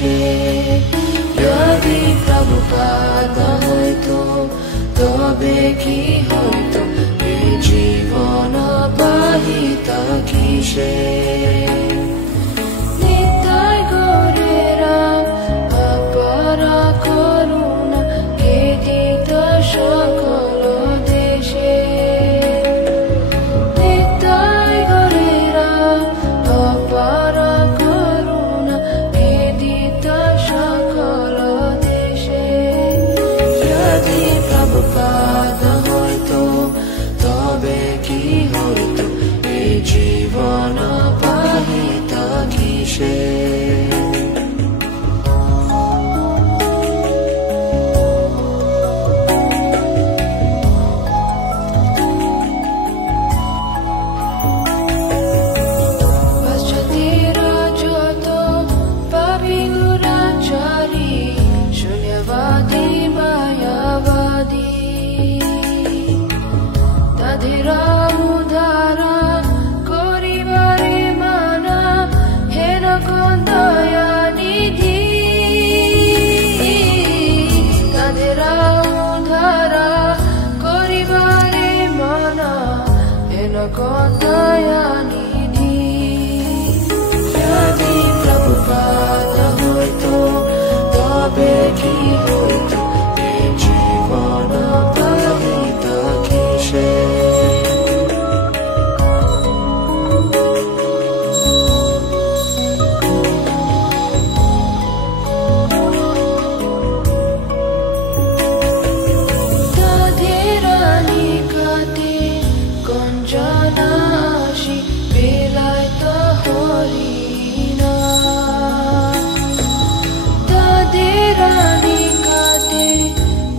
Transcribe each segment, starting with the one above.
কিসে যদি প্রভুপাদ হইতো তবে কি হইতো এই জীবন পাহিত কিসে নিতাই গৌরেরা অপারা করুণা কে দিত সকল দেশে নিতাই গৌরেরা অপারা করুণা কে দিত সকল দেশে যদি প্রভুপাদ হইতো তবে কি হইতো এই জীবন পাহিত কিসে যদি প্রভুপাদ হইতো তবে কি হইতো এই জীবন পাহিত কিসে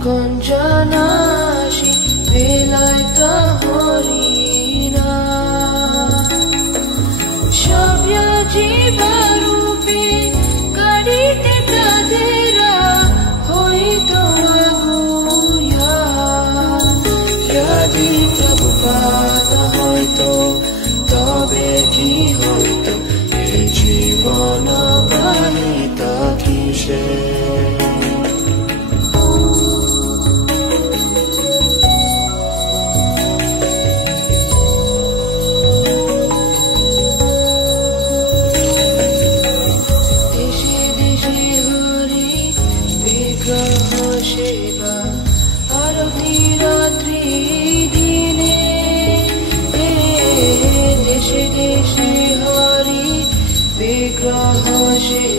Konjanashi Vilayta Horina Shabya Jivarupi Kadite Pradera Hoito Aguya Yadi Prabhupada Hoito Tobe Ki Hoito Ye Jivana Pahita Kishe Shiva Arati Ratri Dine Deshe Deshe Hari Vigraha Shiva